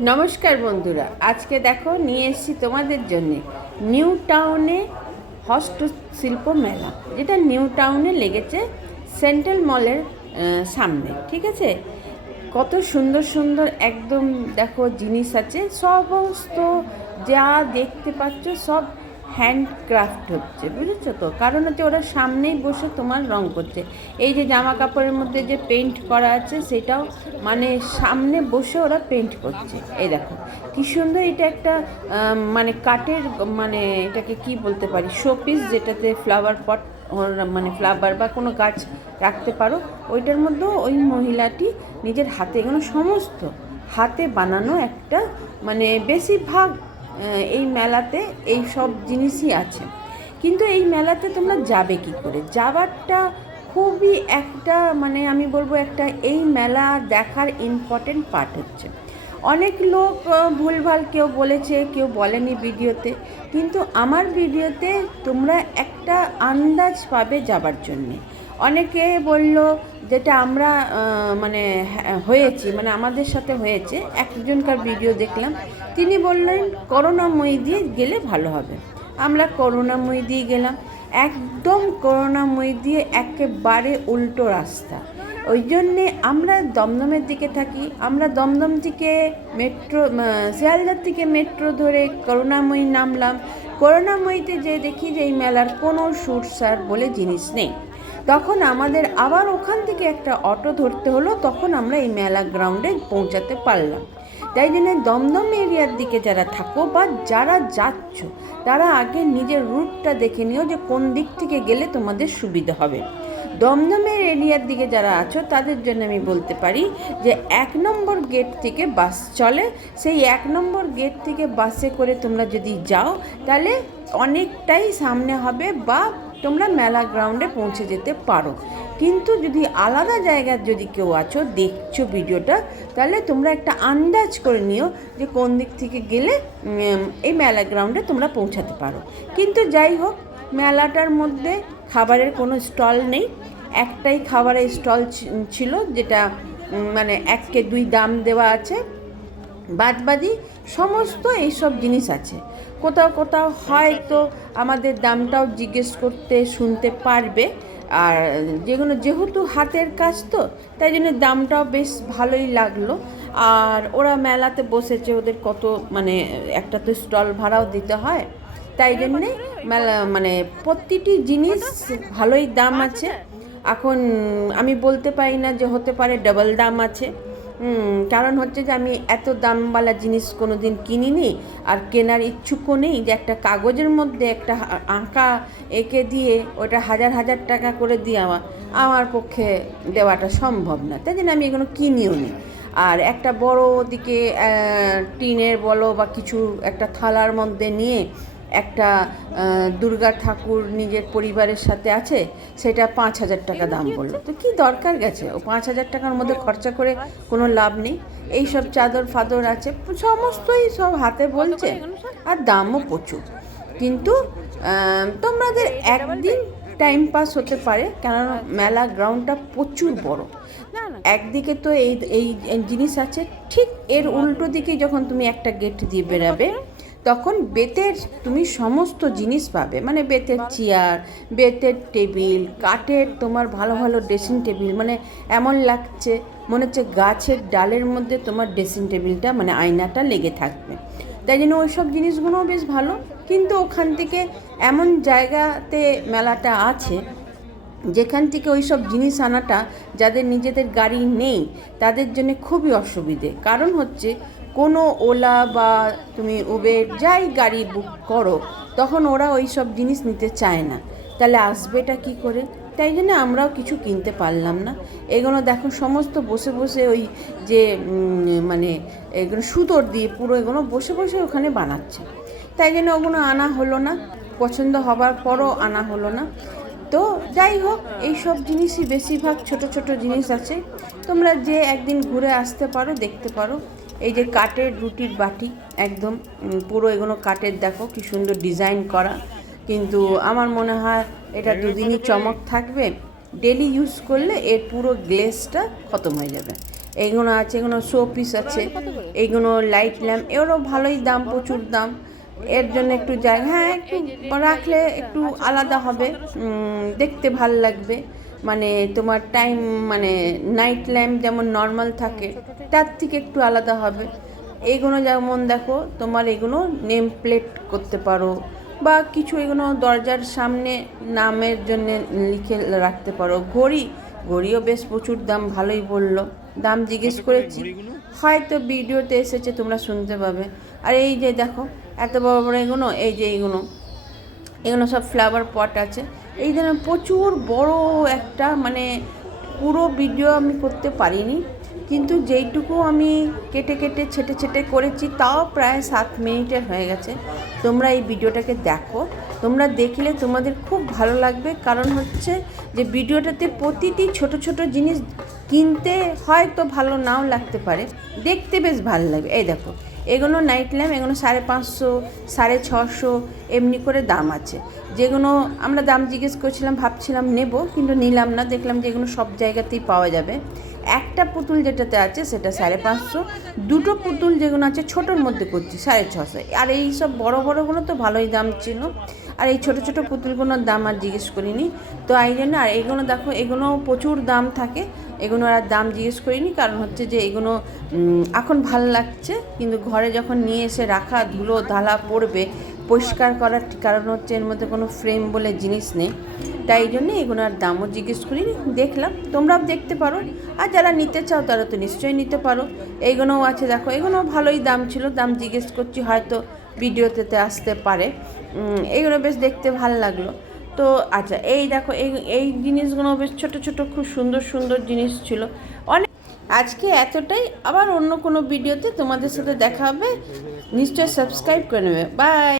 নমস্কার বন্ধুরা, আজকে দেখো নিয়ে এসেছি তোমাদের জন্যে নিউ টাউনে হস্তশিল্প মেলা, যেটা নিউ টাউনে লেগেছে সেন্ট্রাল মলের সামনে। ঠিক আছে, কত সুন্দর সুন্দর একদম দেখো জিনিস আছে, সমস্ত যা দেখতে পাচ্ছ সব হ্যান্ডক্রাফট হচ্ছে, বুঝেছো তো? কারণ হচ্ছে ওরা সামনেই বসে তোমার রং করছে। এই যে জামা কাপড়ের মধ্যে যে পেইন্ট করা আছে সেটাও মানে সামনে বসে ওরা পেইন্ট করছে। এই দেখো কী সুন্দর, এটা একটা মানে কাঠের, মানে এটাকে কি বলতে পারি, শোপিস, যেটাতে ফ্লাওয়ার পট মানে ফ্লাওয়ার বা কোনো গাছ রাখতে পারো। ওইটার মধ্যেও ওই মহিলাটি নিজের হাতে, এগুলো সমস্ত হাতে বানানো একটা, মানে বেশিরভাগ এই মেলাতে এই সব জিনিসই আছে। কিন্তু এই মেলাতে তোমরা যাবে কি করে? যাওয়ারটা খুবই একটা, মানে আমি বলবো একটা, এই মেলা দেখার ইম্পর্টেন্ট পার্ট হচ্ছে। অনেক লোক ভুলভাল কেউ বলেছে, কেউ বলেনি ভিডিওতে, কিন্তু আমার ভিডিওতে তোমরা একটা আন্দাজ পাবে যাবার জন্যে। অনেকে বলল, যেটা আমরা মানে হয়েছি, মানে আমাদের সাথে হয়েছে, একজনকার ভিডিও দেখলাম, তিনি বললেন করুণাময়ী দিয়ে গেলে ভালো হবে। আমরা করুণাময়ী দিয়ে গেলাম, একদম করুণাময়ী দিয়ে একেবারে উল্টো রাস্তা। ওই জন্যে আমরা দমদমের দিকে থাকি, আমরা দমদম থেকে মেট্রো, শিয়ালদার থেকে মেট্রো ধরে করুণাময়ী নামলাম। করুণাময়ীতে যে দেখি যে এই মেলার কোনো সুরসার বলে জিনিস নেই। তখন আমাদের আবার ওখান থেকে একটা অটো ধরতে হলো, তখন আমরা এই মেলা গ্রাউন্ডে পৌঁছাতে পারলাম। তাই জন্য দমদম এরিয়ার দিকে যারা থাকো বা যারা যাচ্ছ, তারা আগে নিজের রুটটা দেখে নিও যে কোন দিক থেকে গেলে তোমাদের সুবিধা হবে। দমদমের এরিয়ার দিকে যারা আছো তাদের জন্য আমি বলতে পারি যে 1 নম্বর গেট থেকে বাস চলে, সেই 1 নম্বর গেট থেকে বাসে করে তোমরা যদি যাও তাহলে অনেকটাই সামনে হবে, বা তোমরা মেলা গ্রাউন্ডে পৌঁছে যেতে পারো। কিন্তু যদি আলাদা জায়গার যদি কেউ আছো, দেখছো ভিডিওটা, তাহলে তোমরা একটা আন্দাজ করে নিও যে কোন দিক থেকে গেলে এই মেলা গ্রাউন্ডে তোমরা পৌঁছাতে পারো। কিন্তু যাই হোক, মেলাটার মধ্যে খাবারের কোনো স্টল নেই, একটাই খাবারের স্টল ছিল, যেটা মানে 1-2 দাম দেওয়া আছে, বাদবাদি সমস্ত এইসব জিনিস আছে। কোথাও কোথাও হয়তো আমাদের দামটাও জিজ্ঞেস করতে শুনতে পারবে, আর যেহেতু হাতের কাজ তো, তাই জন্য দামটাও বেশ ভালোই লাগলো। আর ওরা মেলাতে বসেছে, ওদের কত মানে একটা তো স্টল ভাড়াও দিতে হয়, তাই জন্যে মেলা মানে প্রতিটি জিনিস ভালোই দাম আছে। এখন আমি বলতে পারি না যে হতে পারে ডাবল দাম আছে, কারণ হচ্ছে যে আমি এত দামওয়ালা জিনিস কোনো দিন কিনিনি, আর কেনার ইচ্ছুকও নেই। যে একটা কাগজের মধ্যে একটা আঁকা এঁকে দিয়ে ওটা হাজার হাজার টাকা করে দিয়ে আমার পক্ষে দেওয়াটা সম্ভব না, তাই জন্য আমি এগুলো কিনিও নি। আর একটা বড় দিকে টিনের বলো বা কিছু একটা থালার মধ্যে নিয়ে একটা দুর্গা ঠাকুর নিজের পরিবারের সাথে আছে, সেটা 5,000 টাকা দাম বললো। তো কী দরকার গেছে ও 5,000 টাকার মধ্যে খরচা করে? কোনো লাভ নেই। এই সব চাদর ফাদর আছে, সমস্তই সব হাতে বলছে, আর দামও প্রচুর। কিন্তু তোমাদের একদিন টাইম পাস হতে পারে, কেননা মেলা গ্রাউন্ডটা প্রচুর বড়। একদিকে তো এই এই জিনিস আছে, ঠিক এর উল্টো দিকে যখন তুমি একটা গেট দিয়ে বেরাবে, তখন বেতের তুমি সমস্ত জিনিস পাবে, মানে বেতের চেয়ার, বেতের টেবিল, কাঠের তোমার ভালো ভালো ড্রেসিং টেবিল, মানে এমন লাগছে মনে হচ্ছে গাছের ডালের মধ্যে তোমার ড্রেসিং টেবিলটা, মানে আয়নাটা লেগে থাকবে। তাই জন্য ওই সব জিনিসগুলোও বেশ ভালো। কিন্তু ওখান থেকে এমন জায়গাতে মেলাটা আছে যেখান থেকে ওই সব জিনিস আনাটা, যাদের নিজেদের গাড়ি নেই তাদের জন্য খুবই অসুবিধে। কারণ হচ্ছে কোনো ওলা বা তুমি উবের যাই গাড়ি বুক করো, তখন ওরা ওই সব জিনিস নিতে চায় না, তাহলে আসবেটা কি করে? তাই জন্য আমরাও কিছু কিনতে পারলাম না। এগুলো দেখো সমস্ত বসে বসে ওই যে মানে এগুলো সুতোর দিয়ে পুরো এগুলো বসে বসে ওখানে বানাচ্ছে, তাই জন্য ওগুলো আনা হলো না, পছন্দ হবার পরও আনা হলো না। তো যাই হোক, এই সব জিনিসই বেশিরভাগ ছোট ছোট জিনিস আছে, তোমরা যে একদিন ঘুরে আসতে পারো, দেখতে পারো। এই যে কাঠের রুটির বাটি, একদম পুরো এগুলো কাঠের, দেখো কি সুন্দর ডিজাইন করা। কিন্তু আমার মনে হয় এটা দুদিনই চমক থাকবে, ডেলি ইউজ করলে এর পুরো গ্লেজটা খতম হয়ে যাবে। এইগুলো আছে, এগুলো শো পিস আছে, এইগুলো লাইট ল্যাম্প, এরও ভালোই দাম, প্রচুর দাম। এর জন্য একটু জায়গা, হ্যাঁ একটু রাখলে একটু আলাদা হবে, দেখতে ভাল লাগবে। মানে তোমার টাইম, মানে নাইট ল্যাম্প যেমন নর্মাল থাকে তার থেকে একটু আলাদা হবে। এইগুলো যেমন দেখো তোমার এগুলো নেম প্লেট করতে পারো, বা কিছু এগুলো দরজার সামনে নামের জন্য লিখে রাখতে পারো। ঘড়িও বেশ প্রচুর দাম, ভালোই বললো, দাম জিজ্ঞেস করেছি, হয়তো ভিডিওতে এসেছে তোমরা শুনতে পাবে। আর এই যে দেখো এত বড় বড় এগুলো, এই যে এগুলো সব ফ্লাওয়ার পট আছে। এই ধরনের প্রচুর বড় একটা, মানে পুরো ভিডিও আমি করতে পারিনি, কিন্তু যেইটুকু আমি কেটে কেটে ছেটে ছেটে করেছি তাও প্রায় 7 মিনিটের হয়ে গেছে। তোমরা এই ভিডিওটাকে দেখো, তোমরা দেখলে তোমাদের খুব ভালো লাগবে। কারণ হচ্ছে যে ভিডিওটাতে প্রতিটি ছোট ছোট জিনিস কিনতে হয়তো ভালো নাও লাগতে পারে, দেখতে বেশ ভালো লাগবে। এই দেখো এগুলো নাইট ল্যাম্প, এগুলো 550, 650 এমনি করে দাম আছে। যেগুলো আমরা দাম জিজ্ঞেস করছিলাম, ভাবছিলাম নেব, কিন্তু নিলাম না, দেখলাম যে এগুলো সব জায়গাতেই পাওয়া যাবে। একটা পুতুল যেটাতে আছে সেটা 550, দুটো পুতুল যেগুলো আছে ছোটোর মধ্যে করছি 650, আর এই সব বড়ো বড়োগুলো তো ভালোই দাম ছিল, আর এই ছোটো ছোটো পুতুলগুলোর দাম আর জিজ্ঞেস করিনি। তো এই জন্য, আর এগুলো দেখো এগুলো প্রচুর দাম থাকে, এগুলো আর দাম জিজ্ঞেস করিনি, কারণ হচ্ছে যে এগুলো এখন ভাল লাগছে, কিন্তু ঘরে যখন নিয়ে এসে রাখা, ধুলো ধালা পড়বে, পরিষ্কার করার কারণ হচ্ছে এর মধ্যে কোনো ফ্রেম বলে জিনিস নেই, তাই জন্যে এগুলো আর দামও জিজ্ঞেস করিনি। দেখলাম, তোমরাও দেখতে পারো, আর যারা নিতে চাও তারা তো নিশ্চয়ই নিতে পারো। এইগুলোও আছে দেখো, এগুলো ভালোই দাম ছিল, দাম জিজ্ঞেস করছি, হয়তো ভিডিওতে আসতে পারে। এইগুলো বেশ দেখতে ভালো লাগলো। তো আচ্ছা, এই দেখো এই জিনিসগুলো বেশ ছোট ছোট খুব সুন্দর সুন্দর জিনিস ছিল অনেক। আজকে এতটাই, আবার অন্য কোনো ভিডিওতে তোমাদের সাথে দেখা হবে, নিশ্চয়ই সাবস্ক্রাইব করে নেবে। বাই।